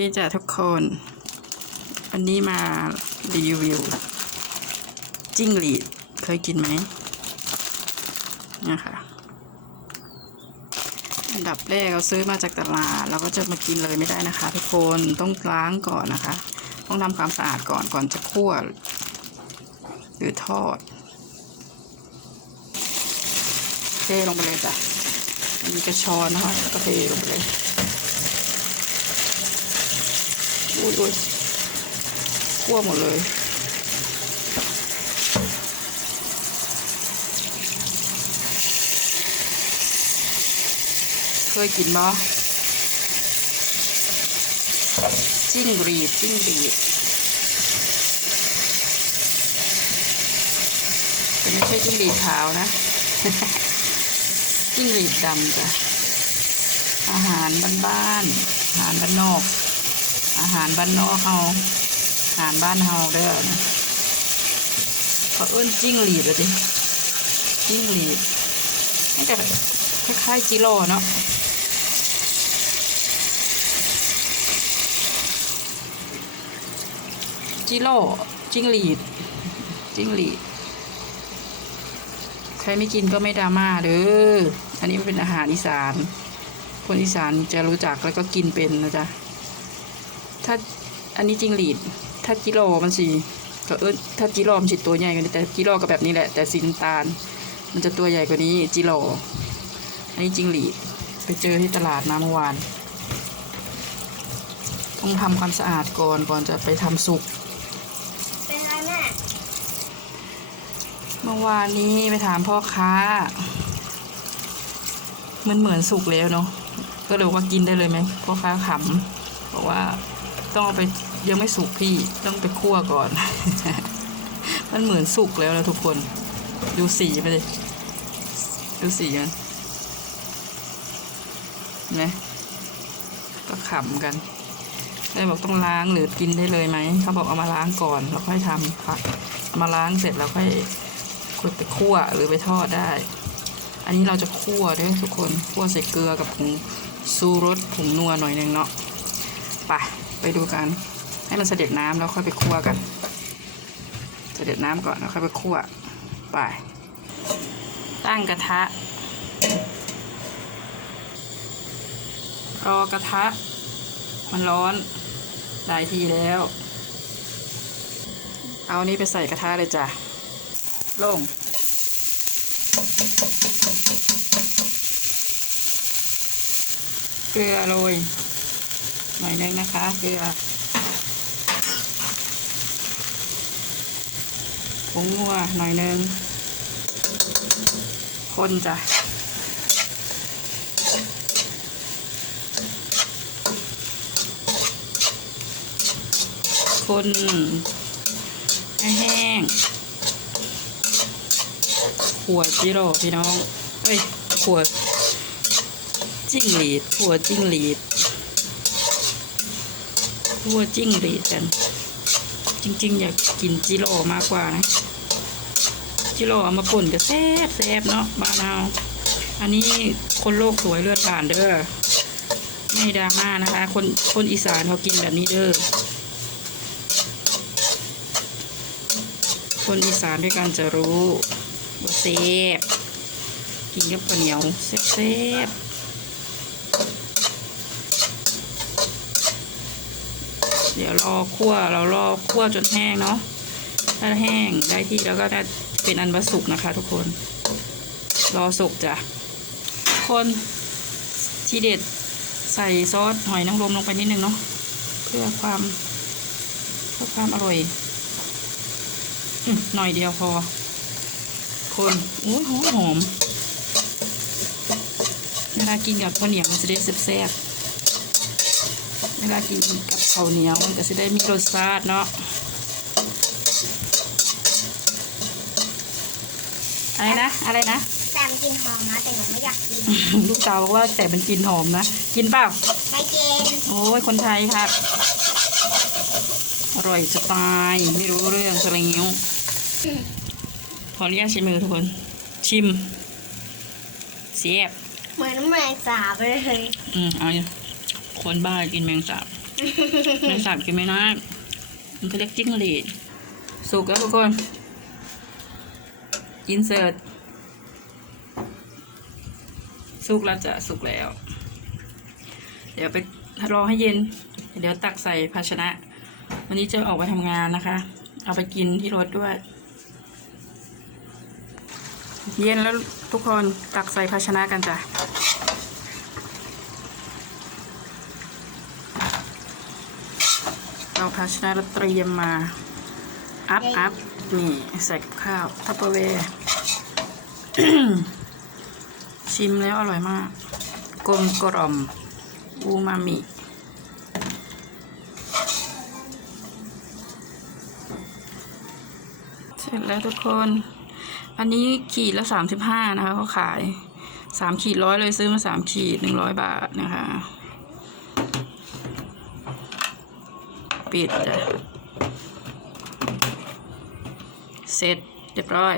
ดีจ้ะทุกคน วันนี้มารีวิว จิ้งหรีด เคยกินไหมนี่ยค่ะอันดับแรกเราซื้อมาจากตลาดเราก็จะมากินเลยไม่ได้นะคะ ทุกคนต้องล้างก่อนนะคะ ต้องทำความสะอาดก่อนก่อนจะคั่วหรือทอดเทลงไปเลยจ้ะอันนี้กระชอนนะคะแล้วก็เทลงไปเลย อุ้ยอุ้ยคั่วหมดเลย เคยกินบ่จิ้งหรีดจิ้งหรีดแต่ไม่ใช่จิ้งหรีดขาวนะ จิ้งหรีดดำจ้ะอาหารบ้านๆอาหารบ้านนอก อาหารบ้านนอกเฮาอาหารบ้านเฮาเด้อนะเขาเอิ้นจิ้งหรีดเลยดิจิ้งหรีดนี่แต่คล้ายๆจิโร่เนาะจิโร่จิ้งหรีดจิ้งหรีดใครไม่กินก็ไม่ดราม่าเด้ออันนี้มันเป็นอาหารอีสาน คนอีสานจะรู้จักแล้วก็กินเป็นนะจ๊ะ ถ้าอันนี้จริงหรีด ถ้ากิโลมันสิก็เออถ้ากิโลมันสิตัวใหญ่กว่านี้แต่กิโลก็แบบนี้แหละ แต่สีน้ำตาล มันจะตัวใหญ่กว่านี้กิโลอันนี้จริงหรีด ไปเจอที่ตลาดมาเมื่อวานต้องทำความสะอาดก่อนก่อนจะไปทำสุกเป็นไรแม่เมื่อวานนี้ไปถามพ่อค้า มันเหมือนสุกแล้วเนาะก็เลยว่ากินได้เลยไหมพ่อค้าขำบอกว่า ต้องเอาไปยังไม่สุกพี่ต้องไปคั่วก่อน มันเหมือนสุกแล้วนะทุกคน ดูสีไปเลยดูสีมันเห็นไหมก็ขำกันเลยบอกต้องล้างหรือกินได้เลยไหมเขาบอกเอามาล้างก่อนแล้วค่อยทำค่ะเอามาล้างเสร็จแล้วค่อยคุยไปคั่วหรือไปทอดได้ อันนี้เราจะคั่วด้วยทุกคนคั่วใส่เกลือกับผงซูรสผงนัวหน่อยหนึงเนาะ ไปไปดูกัน ให้มันเสด็จน้ำแล้วค่อยไปคั่วกัน เสด็จน้ำก่อนแล้วค่อยไปคั่วไป ตั้งกระทะ รอกระทะ มันร้อนหลายทีแล้ว เอานี้ไปใส่กระทะเลยจ้ะลงเกลือโรย หน่อยนึงนะคะเกลือผงงัวหน่อยนึงคนจ้ะคนให้แห้งขวดจิโร่พี่น้อง เอ้ยขวดจิ้งหรีดขัวจิ้งหรีด ขัวจิ้งหรีดกัน จริง ๆ อยากกินจิโร่มากกว่านะ จิโร่เอามาป่นก็แซ่บแซ่บเนาะบ้านเราอันนี้คนโลกสวยเลือดผ่านเด้อไม่ดราม่านะคะ คนคนอีสานเขากินแบบนี้เด้อคนอีสานด้วยกันจะรู้ว่าแซ่บกินกับข้าวเหนียวแซ่บ เดี๋ยวรอคั่วเรารอคั่วจนแห้งเนาะถ้าแห้งได้ที่แล้วก็ได้เป็นอันว่าสุกนะคะ ทุกคน รอสุกจ้ะคนทีเด็ดใส่ซอสหอยนางรมลงไปนิดนึงเนาะเพื่อความเพื่อความอร่อยอหน่อยเดียวพอ คนโอ้ยหอมหอมเวลากินกับข้าวเหนียวมันจะได้แซ่บๆเวลากินกับ ข้าวเหนียวมันก็จะได้มีรสชาติเนาะอะไรนะ อะไรนะแต่มันกินหอมนะแต่หนูไม่อยากกินลูกสาวบอกว่าแต่มันกลินหอมนะ กินเปล่าไม่กินโอ้ยคนไทยครับอร่อยจะตายไม่รู้เรื่องสลิงิ้วขออนุญาตใช้มือทุกคน ชิมเสียบเหมือนแมงสาบเลยอืมเอาเนี่ยคนบ้ากินแมงสาบ ไม่สัตว์กินไม่ได้มันก็เรียกจิ้งหรีดสุกแล้วทุกคนอินเสิร์ตสุกแล้วจะสุกแล้ว เดี๋ยวไปรอให้เย็น เดี๋ยวตักใส่ภาชนะ วันนี้จะออกไปทำงานนะคะ เอาไปกินที่รถด้วย เย็นแล้วทุกคนตักใส่ภาชนะกันจ้ะ เอา ภาชนะเราเตรียมมา อัพอัพนี่ใส่กับข้าวทัพเปอร์เวร์ชิมแล้วอร่อยมาก กลมกล่อมอูมามิเสร็จแล้วทุกคน อันนี้ขีดละสามสิบห้านะคะเขาขายสามขีดร้อยเลยซื้อมาสามขีดหนึ่งร้อยบาทนะคะ ปิดจ้ะเสร็จเรียบร้อย